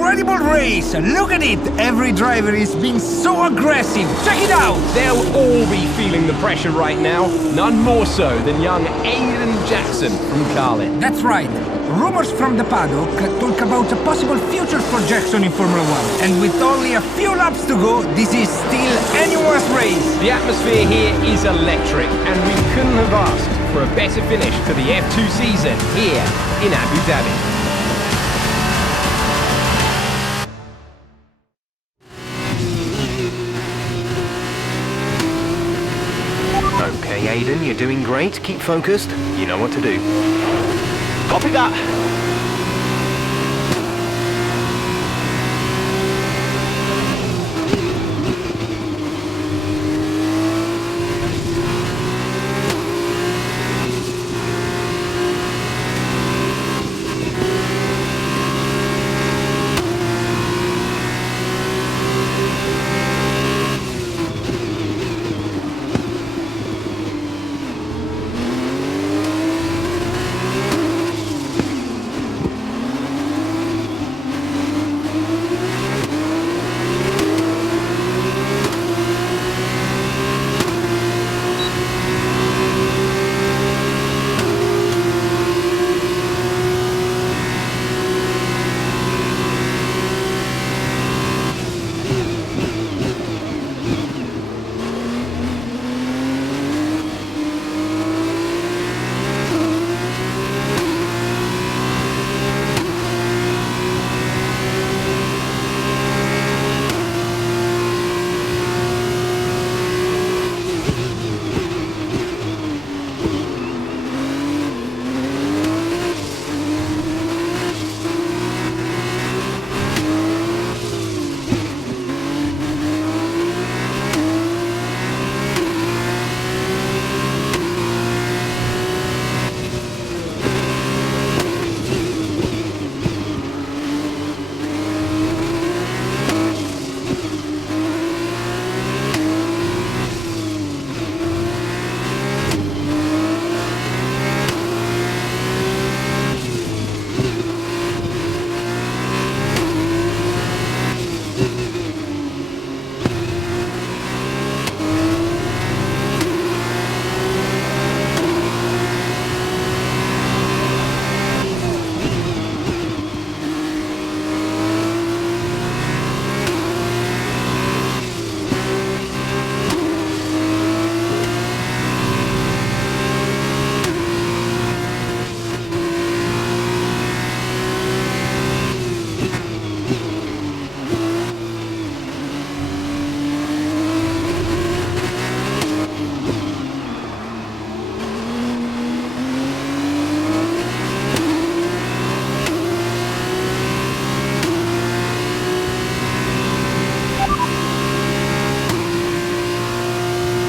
incredible race! Look at it! Every driver is being so aggressive! Check it out! They'll all be feeling the pressure right now. None more so than young Aidan Jackson from Carlin. That's right. Rumors from the paddock talk about a possible future for Jackson in Formula 1. And with only a few laps to go, this is still anyone's race. The atmosphere here is electric, and we couldn't have asked for a better finish to the F2 season here in Abu Dhabi. Okay, Aidan, you're doing great. Keep focused. You know what to do. Copy that.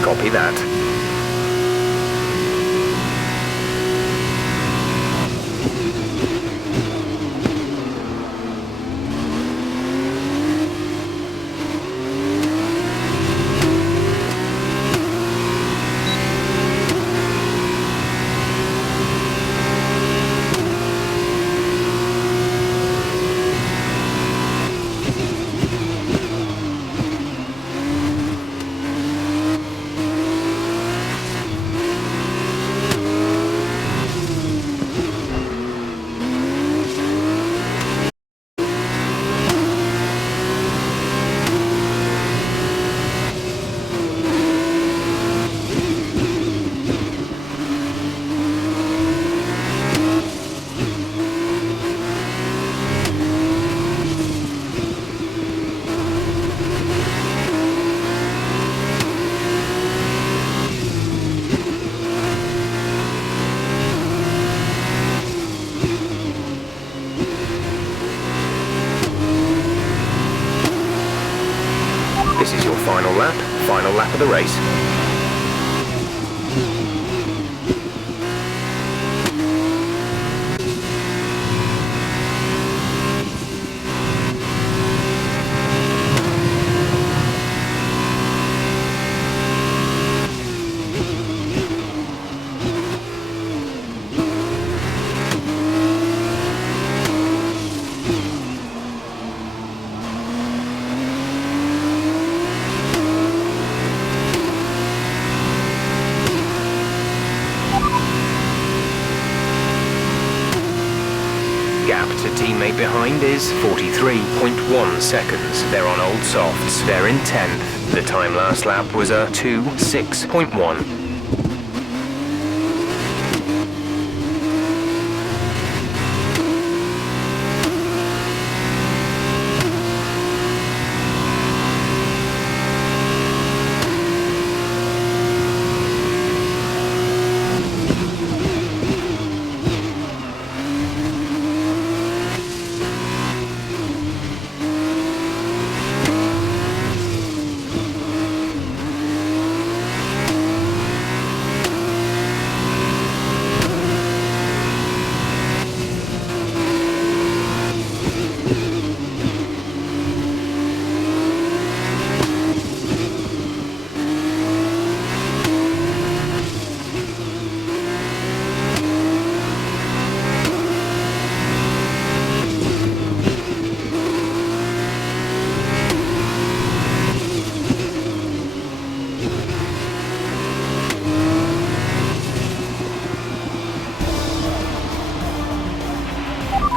Copy that. This is your final lap of the race. teammate behind is 43.1 seconds. They're on old softs. They're in 10th. The time last lap was a 2:06.1.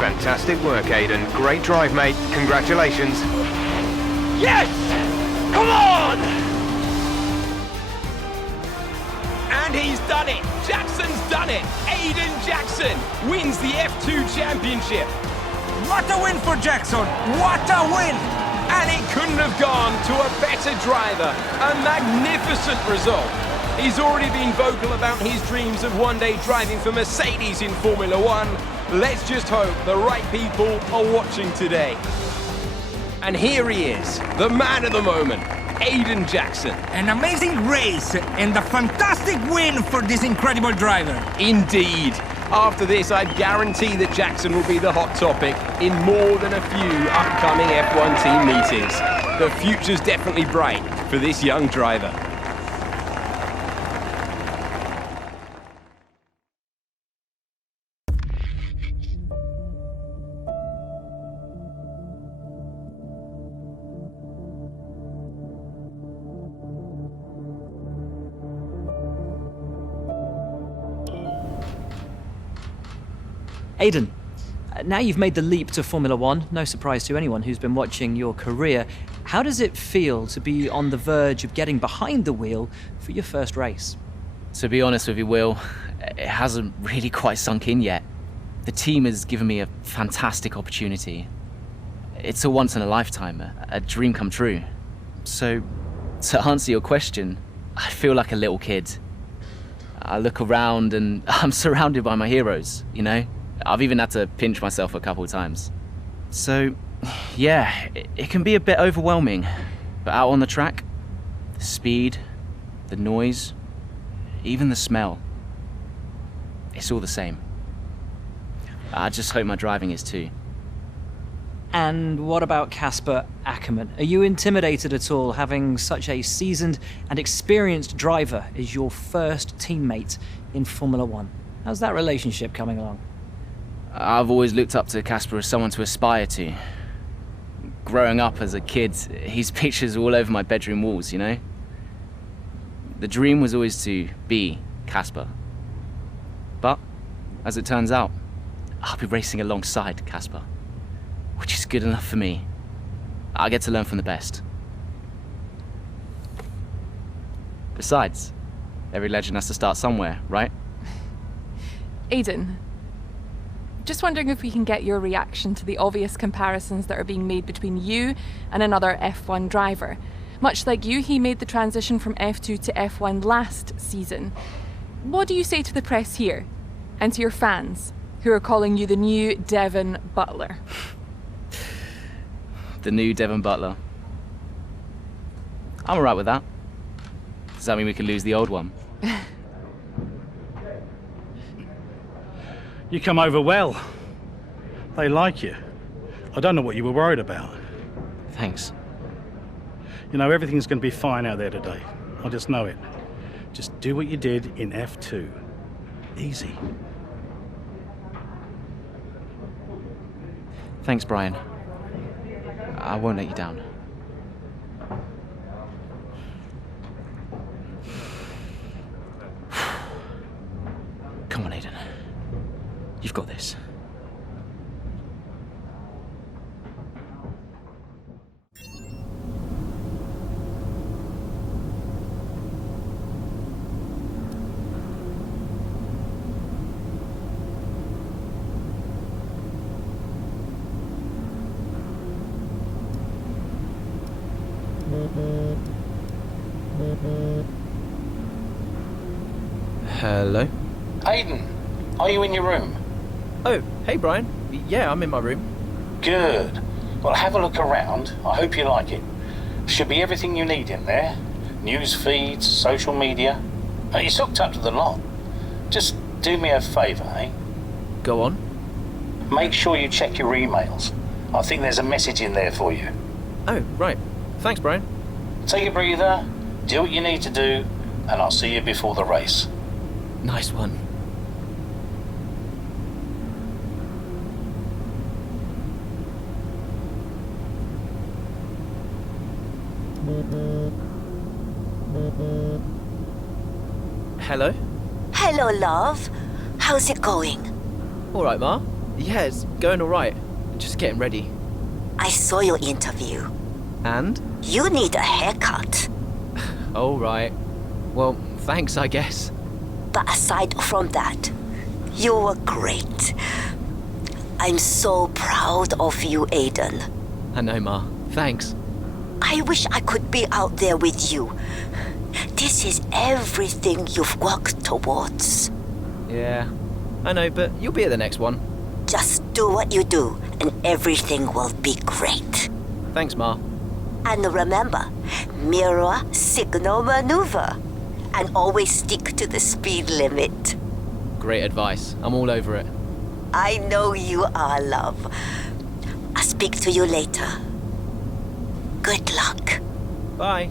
Fantastic work, Aidan. Great drive, mate. Congratulations. Yes! Come on! And he's done it! Jackson's done it! Aidan Jackson wins the F2 Championship. What a win for Jackson! What a win! And it couldn't have gone to a better driver. A magnificent result. He's already been vocal about his dreams of one day driving for Mercedes in Formula One. Let's just hope the right people are watching today. And here he is, the man of the moment, Aidan Jackson. An amazing race and a fantastic win for this incredible driver. Indeed. After this, I guarantee that Jackson will be the hot topic in more than a few upcoming F1 team meetings. The future's definitely bright for this young driver. Aidan, now you've made the leap to Formula One, no surprise to anyone who's been watching your career. How does it feel to be on the verge of getting behind the wheel for your first race? To be honest with you, Will, it hasn't really quite sunk in yet. The team has given me a fantastic opportunity. It's a once in a lifetime, a dream come true. So, to answer your question, I feel like a little kid. I look around and I'm surrounded by my heroes, you know? I've even had to pinch myself a couple of times. So, yeah, it can be a bit overwhelming. But out on the track, the speed, the noise, even the smell, it's all the same. I just hope my driving is too. And what about Casper Ackerman? Are you intimidated at all having such a seasoned and experienced driver as your first teammate in Formula One? How's that relationship coming along? I've always looked up to Casper as someone to aspire to. Growing up as a kid, his pictures all over my bedroom walls, you know? The dream was always to be Casper. But, as it turns out, I'll be racing alongside Casper, which is good enough for me. I get to learn from the best. Besides, every legend has to start somewhere, right? Aidan, just wondering if we can get your reaction to the obvious comparisons that are being made between you and another F1 driver. Much like you, he made the transition from F2 to F1 last season. What do you say to the press here, and to your fans, who are calling you the new Devon Butler? The new Devon Butler. I'm alright with that. Does that mean we could lose the old one? You come over well. They like you. I don't know what you were worried about. Thanks. You know, everything's going to be fine out there today. I just know it. Just do what you did in F2. Easy. Thanks, Brian. I won't let you down. Come on, Aidan. You've got this. Hello? Aidan, are you in your room? Oh, hey Brian. Yeah, I'm in my room. Good. Well, have a look around. I hope you like it. Should be everything you need in there. News feeds, social media. You're hooked up to the lot. Just do me a favour, eh? Go on. Make sure you check your emails. I think there's a message in there for you. Oh, right. Thanks, Brian. Take a breather, do what you need to do, and I'll see you before the race. Nice one. Hello? Hello, love. How's it going? All right, Ma. Yeah, it's going all right. Just getting ready. I saw your interview. And? You need a haircut. All right. Well, thanks, I guess. But aside from that, you were great. I'm so proud of you, Aidan. I know, Ma. Thanks. I wish I could be out there with you. This is everything you've worked towards. Yeah, I know, but you'll be at the next one. Just do what you do, and everything will be great. Thanks, Ma. And remember, mirror signal maneuver. And always stick to the speed limit. Great advice. I'm all over it. I know you are, love. I'll speak to you later. Good luck. Bye.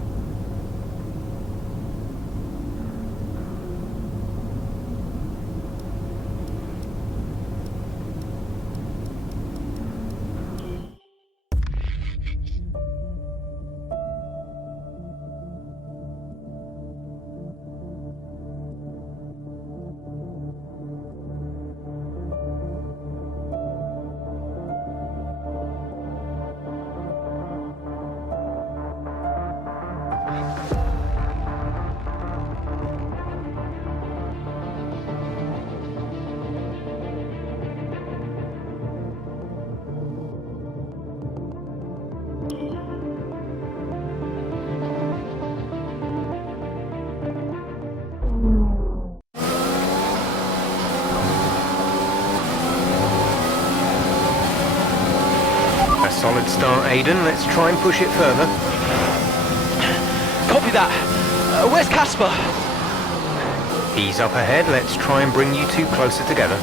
Solid start, Aidan. Let's try and push it further. Copy that. Where's Casper? He's up ahead. Let's try and bring you two closer together.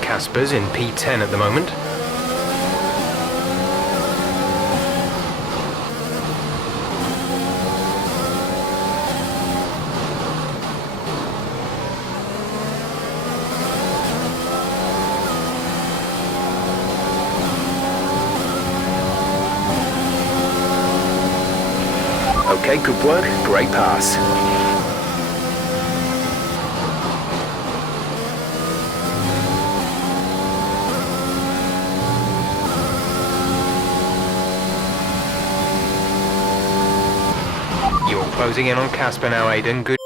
Casper's in P10 at the moment. Okay, good work. Great pass. You're closing in on Casper now, Aidan. Good.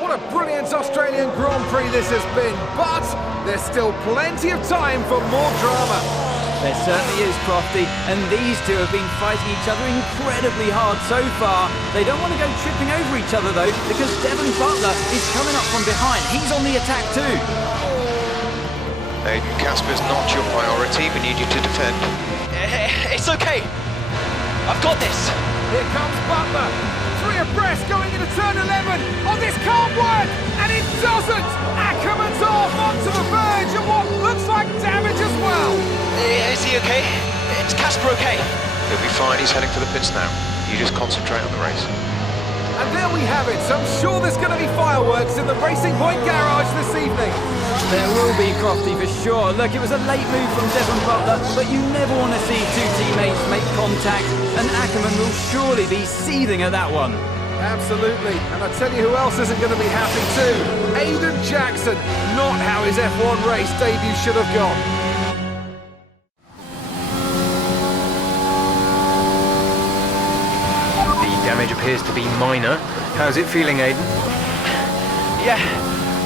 What a brilliant Australian Grand Prix this has been, but there's still plenty of time for more drama. There certainly is, Crofty, and these two have been fighting each other incredibly hard so far. They don't want to go tripping over each other though, because Devon Butler is coming up from behind. He's on the attack too. Aidan, Casper's not your priority. We need you to defend. It's okay. I've got this. Here comes Butler. 3 abreast going into turn 11. Oh, this can't work! And it doesn't! Ackerman's off onto the verge of what looks like damage as well. Is he okay? Is Casper okay? He'll be fine. He's heading for the pits now. You just concentrate on the race. And there we have it. So I'm sure there's going to be fireworks in the Racing Point garage this evening. There will be, Crofty, for sure. Look, it was a late move from Devon Butler, but you never want to see two teammates make contact, and Ackerman will surely be seething at that one. Absolutely. And I tell you who else isn't going to be happy too. Aidan Jackson. Not how his F1 race debut should have gone. The damage appears to be minor. How's it feeling, Aidan? Yeah,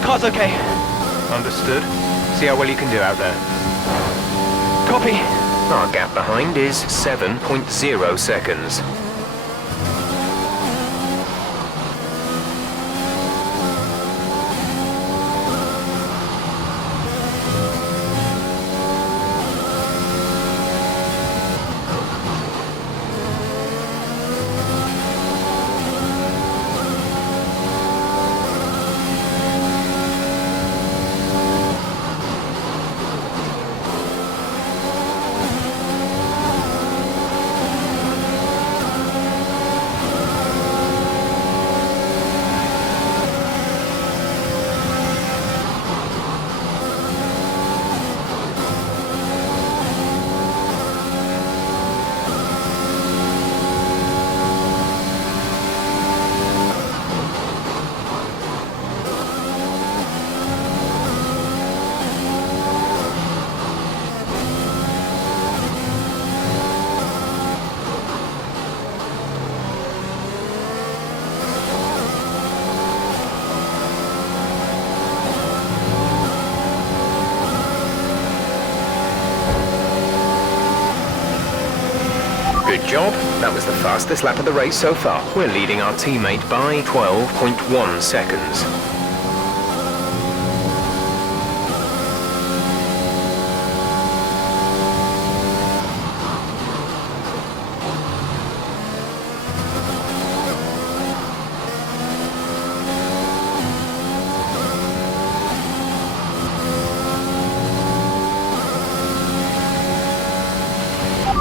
car's okay. Understood. See how well you can do out there. Copy. Our gap behind is 7.0 seconds. Good job. That was the fastest lap of the race so far. We're leading our teammate by 12.1 seconds.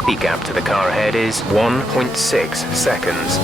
The gap to the car ahead is 1.6 seconds.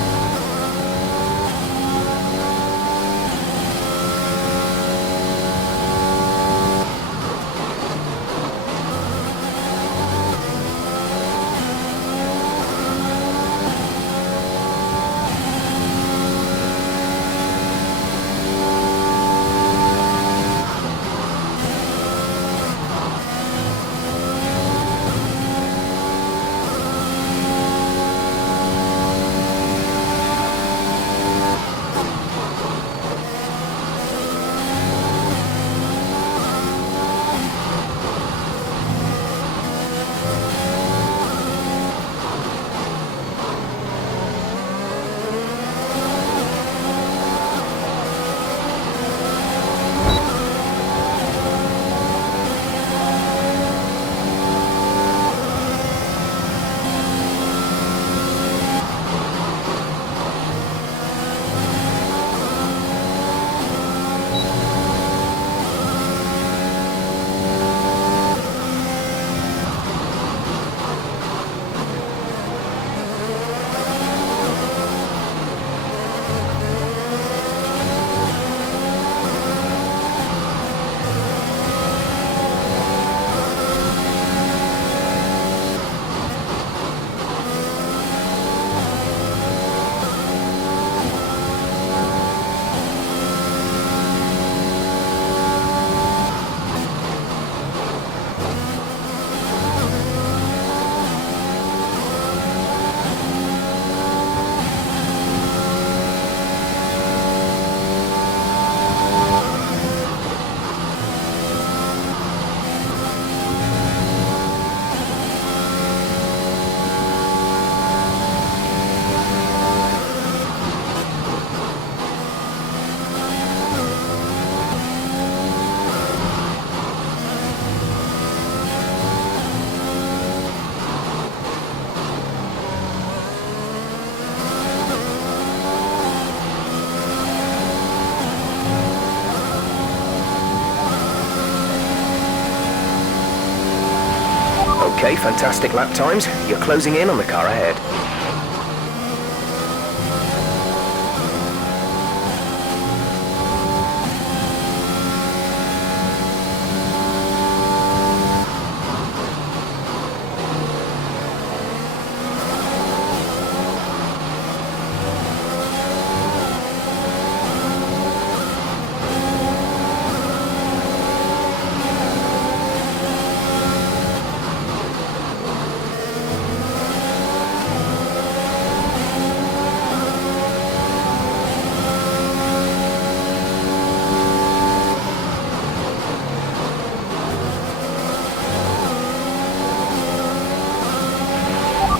Okay, fantastic lap times. You're closing in on the car ahead.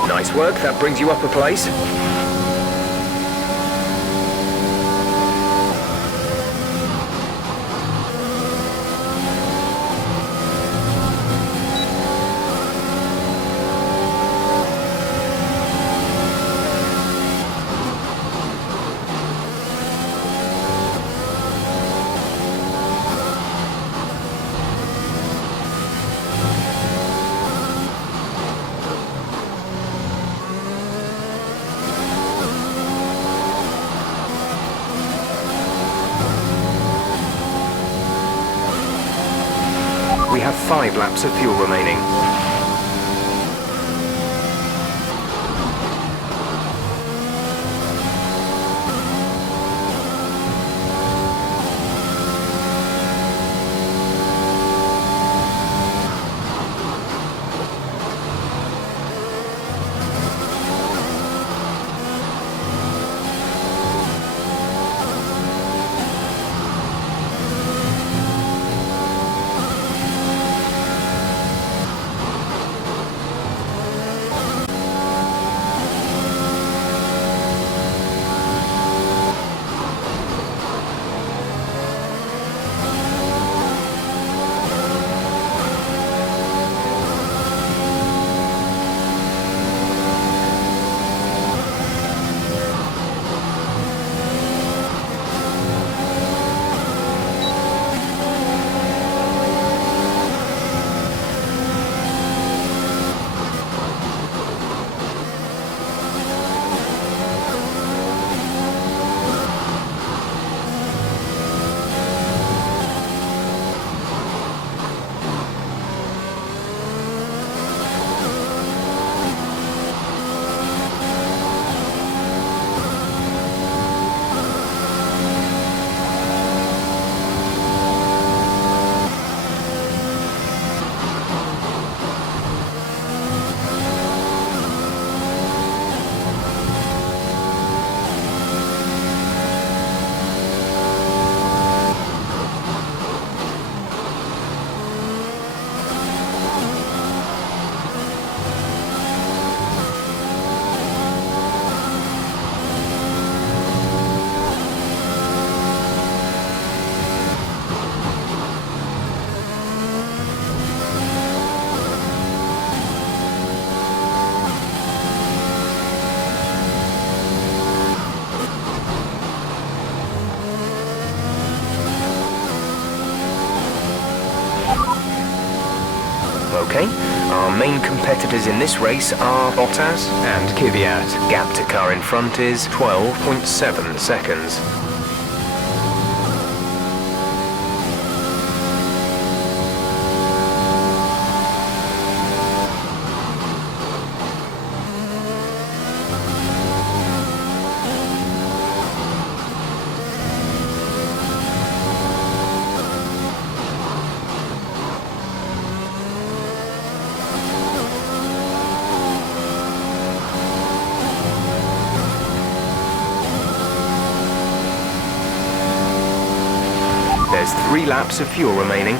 Nice work, that brings you up a place. We have 5 laps of fuel remaining. Okay, our main competitors in this race are Bottas and Kvyat. Gap to car in front is 12.7 seconds. There's 3 laps of fuel remaining.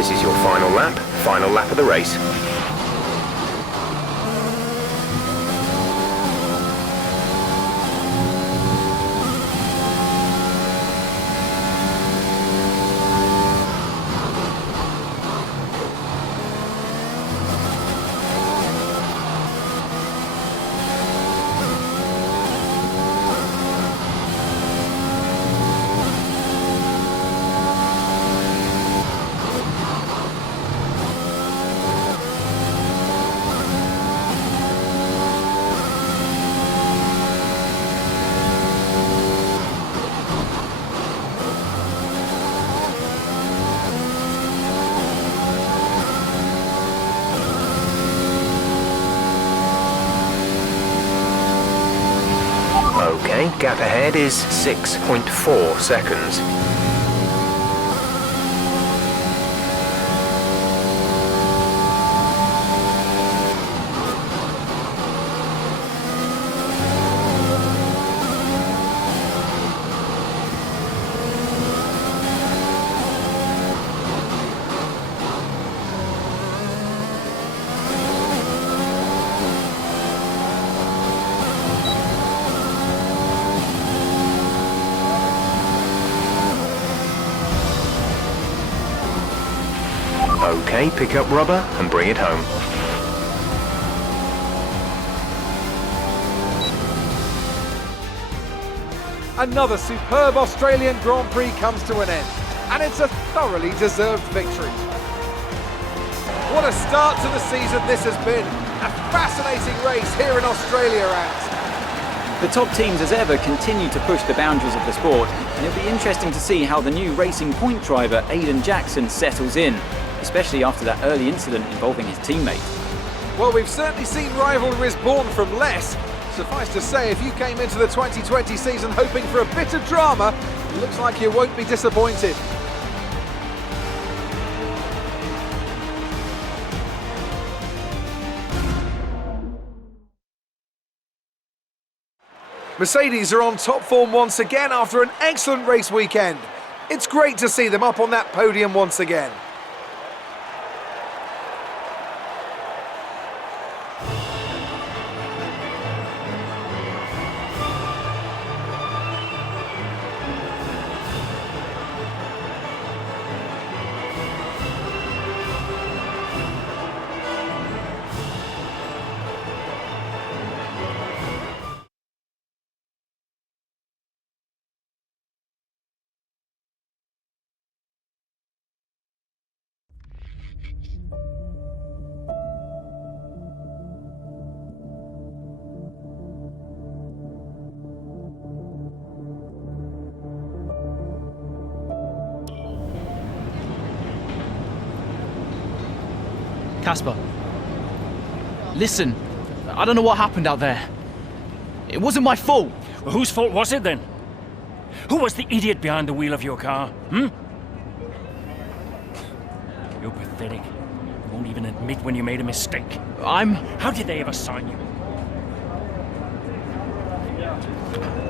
This is your final lap of the race. Okay, gap ahead is 6.4 seconds. Okay, pick up rubber and bring it home. Another superb Australian Grand Prix comes to an end, and it's a thoroughly deserved victory. What a start to the season this has been. A fascinating race here in Australia, Ant. The top teams as ever continue to push the boundaries of the sport, and it'll be interesting to see how the new Racing Point driver Aidan Jackson settles in, especially after that early incident involving his teammate. Well, we've certainly seen rivalries born from less. Suffice to say, if you came into the 2020 season hoping for a bit of drama, it looks like you won't be disappointed. Mercedes are on top form once again after an excellent race weekend. It's great to see them up on that podium once again. Casper, listen, I don't know what happened out there. It wasn't my fault. Well, whose fault was it then? Who was the idiot behind the wheel of your car, You're pathetic. You won't even admit when you made a mistake. How did they ever sign you?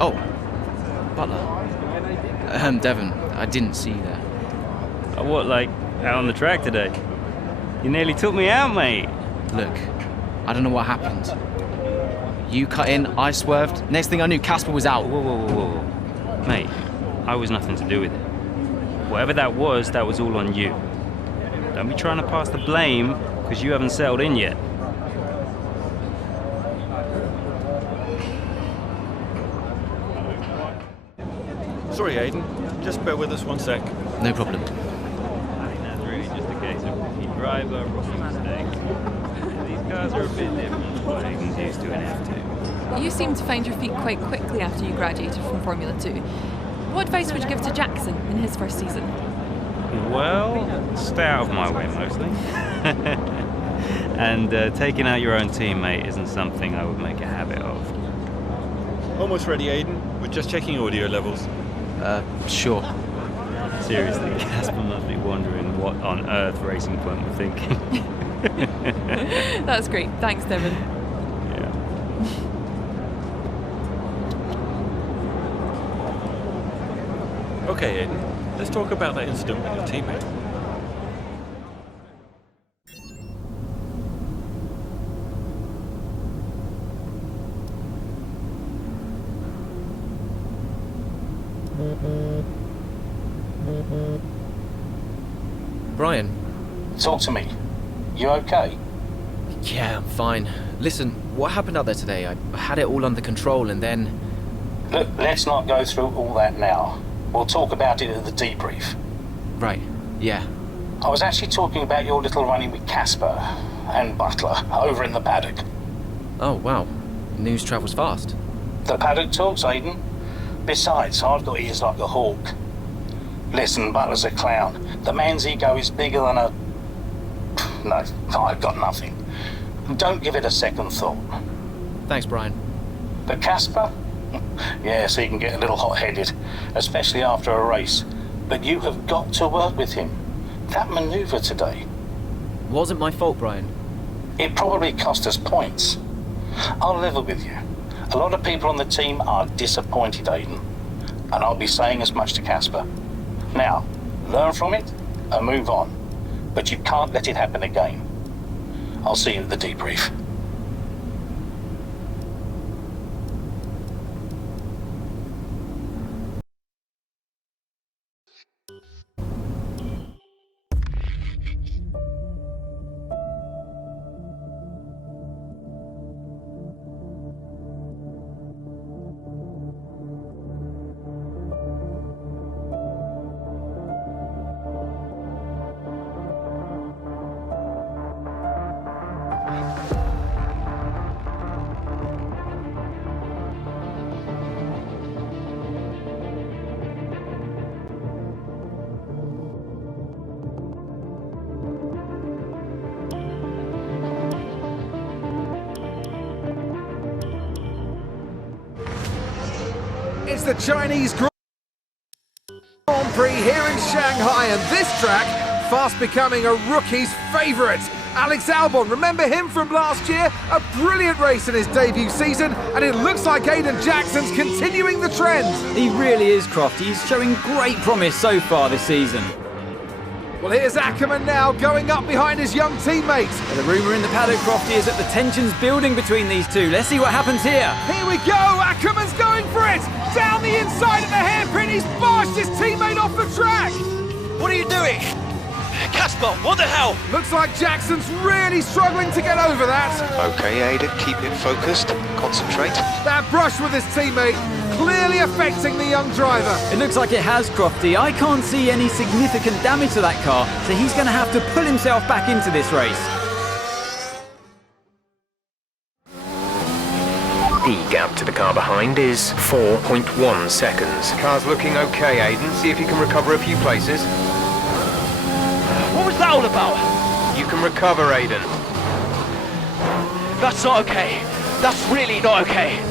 Oh, Butler. Devon, I didn't see you there. What, like, out on the track today? You nearly took me out, mate. Look, I don't know what happened. You cut in, I swerved. Next thing I knew, Casper was out. Whoa. Mate, I was nothing to do with it. Whatever that was all on you. Don't be trying to pass the blame, because you haven't settled in yet. Sorry, Aidan. Just bear with us one sec. No problem. Driver, rookie mistakes. These cars are a bit different from what Aidan's used to in F2. You seem to find your feet quite quickly after you graduated from Formula 2. What advice would you give to Jackson in his first season? Well, stay out of my way mostly. And taking out your own teammate isn't something I would make a habit of. Almost ready, Aidan. We're just checking audio levels. Sure. Seriously, Casper must be wondering what on earth Racing Point were thinking. That's great. Thanks, Devon. Yeah. Okay, Aidan. Let's talk about that incident with your teammate. Brian? Talk to me. You okay? Yeah, I'm fine. Listen, what happened out there today? I had it all under control and then... Look, let's not go through all that now. We'll talk about it at the debrief. Right, yeah. I was actually talking about your little run-in with Casper and Butler over in the paddock. Oh, wow. News travels fast. The paddock talks, Aidan. Besides, I've got ears like a hawk. Listen, Butler's a clown. The man's ego is bigger than a... No, I've got nothing. Don't give it a second thought. Thanks, Brian. But Casper? Yes, he can get a little hot-headed, especially after a race. But you have got to work with him. That manoeuvre today... Wasn't my fault, Brian. It probably cost us points. I'll level with you. A lot of people on the team are disappointed, Aidan. And I'll be saying as much to Casper. Now, learn from it and move on. But you can't let it happen again. I'll see you at the debrief. It's the Chinese Grand Prix here in Shanghai, and this track fast becoming a rookie's favourite. Alex Albon, remember him from last year? A brilliant race in his debut season, and it looks like Aidan Jackson's continuing the trend. He really is, Crofty. He's showing great promise so far this season. Well, here's Ackerman now, going up behind his young teammate. Well, the rumour in the paddock, Crofty, is that the tension's building between these two. Let's see what happens here. Here we go, Ackerman's going for it! Down the inside of the hairpin, he's barged his teammate off the track! What are you doing? Casper, what the hell? Looks like Jackson's really struggling to get over that. Okay, Aidan, keep it focused, concentrate. That brush with his teammate clearly affecting the young driver. It looks like it has, Crofty. I can't see any significant damage to that car, so he's going to have to pull himself back into this race. The gap to the car behind is 4.1 seconds. Car's looking okay, Aidan. See if you can recover a few places. What was that all about? You can recover, Aidan. That's not okay. That's really not okay.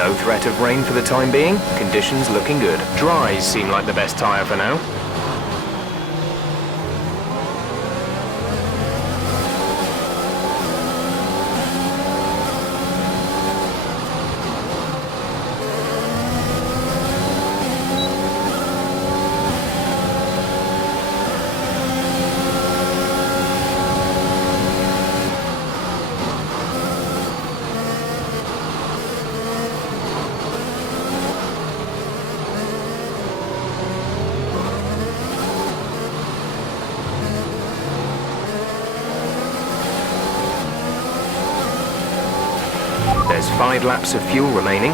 No threat of rain for the time being. Conditions looking good. Dries seem like the best tyre for now. There's 5 laps of fuel remaining.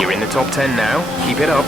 You're in the top 10 now. Keep it up.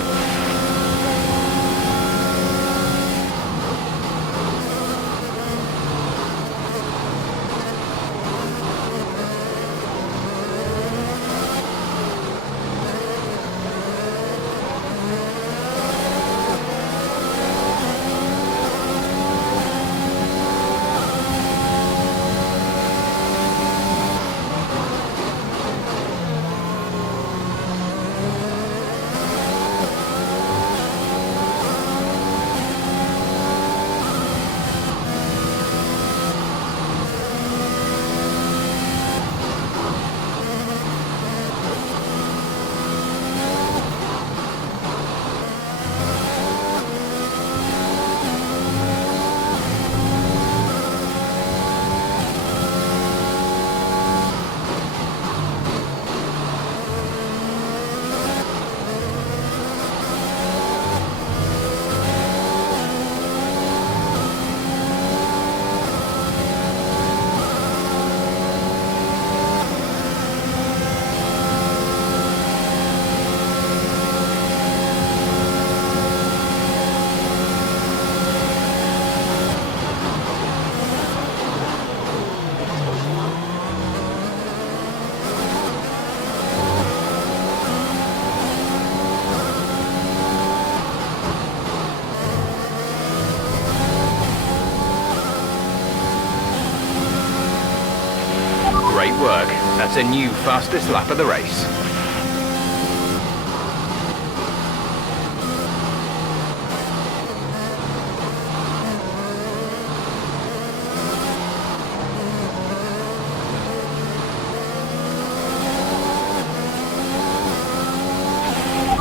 Great work. That's a new fastest lap of the race.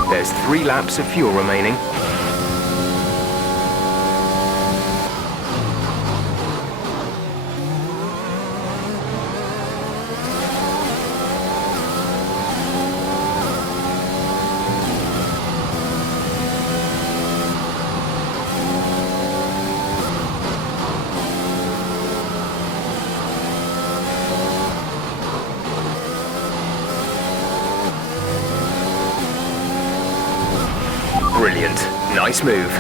There's 3 laps of fuel remaining. Brilliant. Nice move.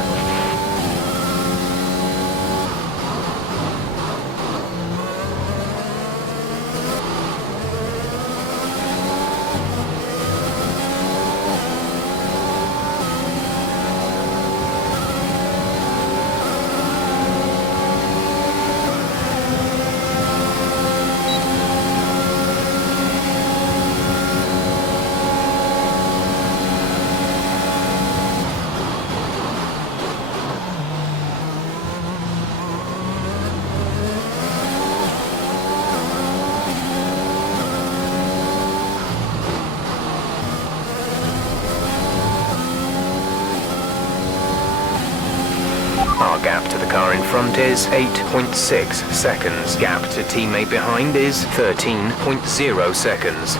car in front is 8.6 seconds. Gap to teammate behind is 13.0 seconds.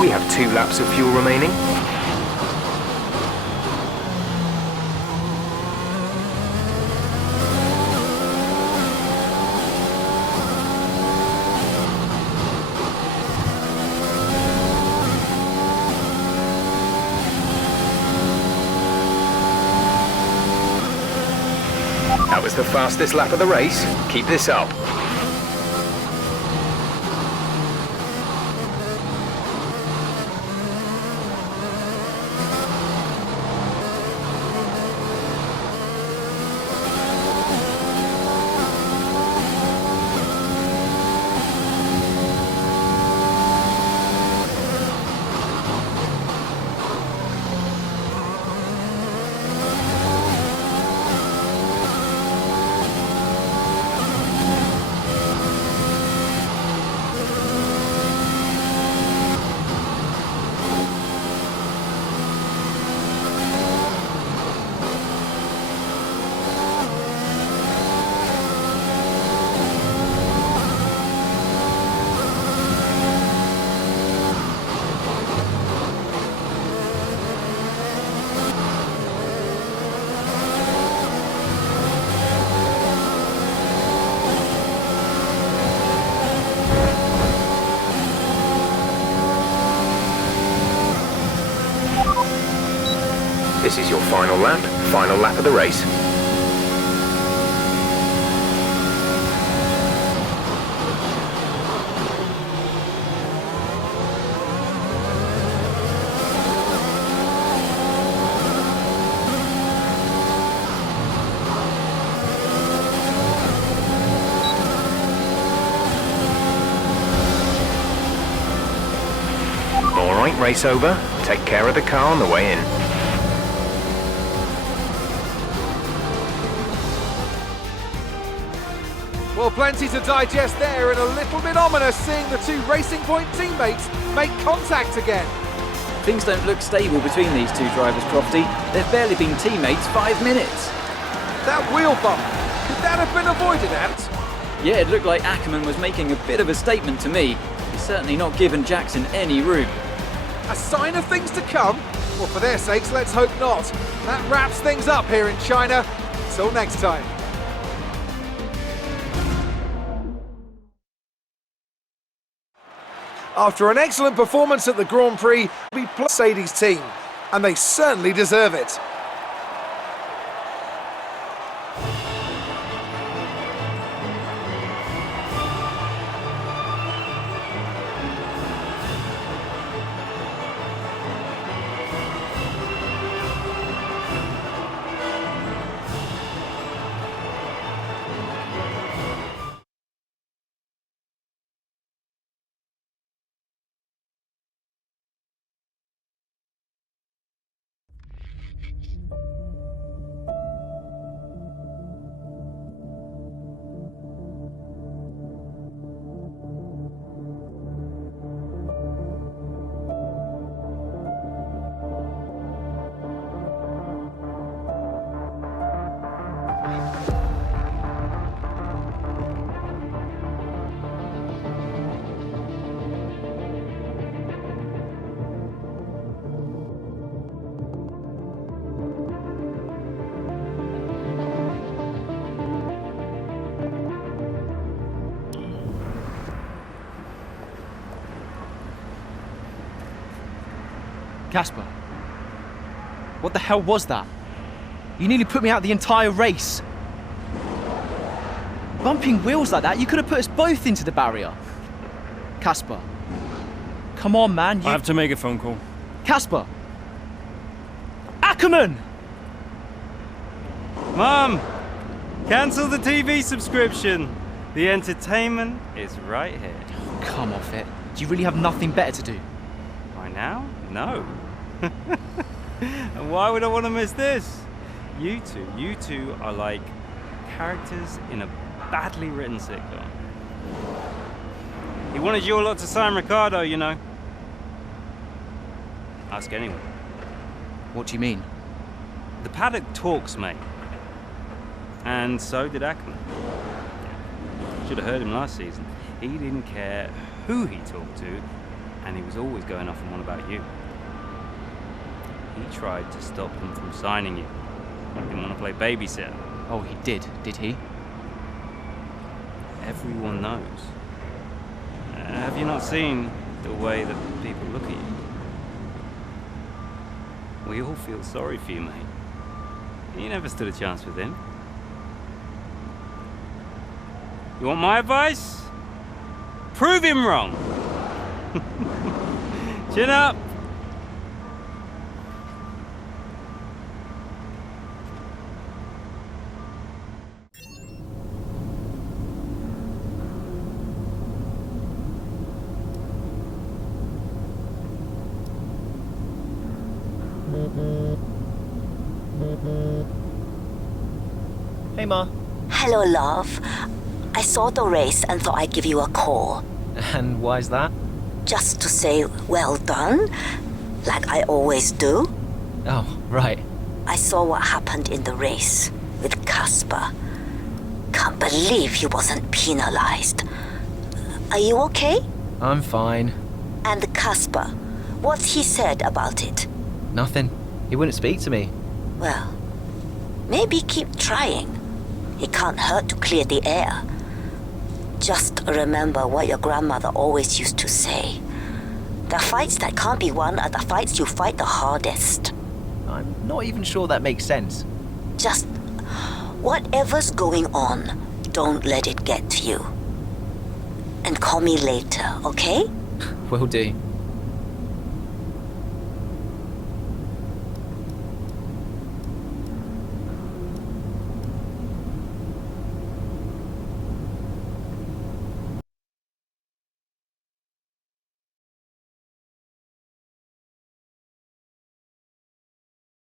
We have 2 laps of fuel remaining. That was the fastest lap of the race. Keep this up. This is your final lap of the race. All right, race over. Take care of the car on the way in. Well, plenty to digest there, and a little bit ominous seeing the 2 Racing Point teammates make contact again. Things don't look stable between these 2 drivers, Crofty. They've barely been teammates 5 minutes. That wheel bump, could that have been avoided, Ant? Yeah, it looked like Ackerman was making a bit of a statement to me. He's certainly not given Jackson any room. A sign of things to come? Well, for their sakes, let's hope not. That wraps things up here in China. Till next time. After an excellent performance at the Grand Prix, we play Mercedes team, and they certainly deserve it. Casper, what the hell was that? You nearly put me out the entire race. Bumping wheels like that, you could have put us both into the barrier. Casper, come on, man. I have to make a phone call. Casper! Ackerman! Mum! Cancel the TV subscription. The entertainment is right here. Come off it. Do you really have nothing better to do? Right now? No. And why would I want to miss this? You two are like characters in a badly written sitcom. He wanted you lot to sign Ricardo, you know. Ask anyone. What do you mean? The paddock talks, mate. And so did Ackerman. Should have heard him last season. He didn't care who he talked to, and he was always going off and on about you. He tried to stop them from signing you. He didn't want to play babysitter. Oh, he did he? Everyone knows. Have you not seen the way that people look at you? We all feel sorry for you, mate. You never stood a chance with him. You want my advice? Prove him wrong. Chin up. Hey, Ma. Hello, love. I saw the race and thought I'd give you a call. And why's that? Just to say well done, like I always do. Oh, right. I saw what happened in the race with Casper. Can't believe he wasn't penalized. Are you okay? I'm fine. And Casper, what's he said about it? Nothing. He wouldn't speak to me. Well, maybe keep trying. It can't hurt to clear the air. Just remember what your grandmother always used to say. The fights that can't be won are the fights you fight the hardest. I'm not even sure that makes sense. Just whatever's going on, don't let it get to you. And call me later, okay? Will do.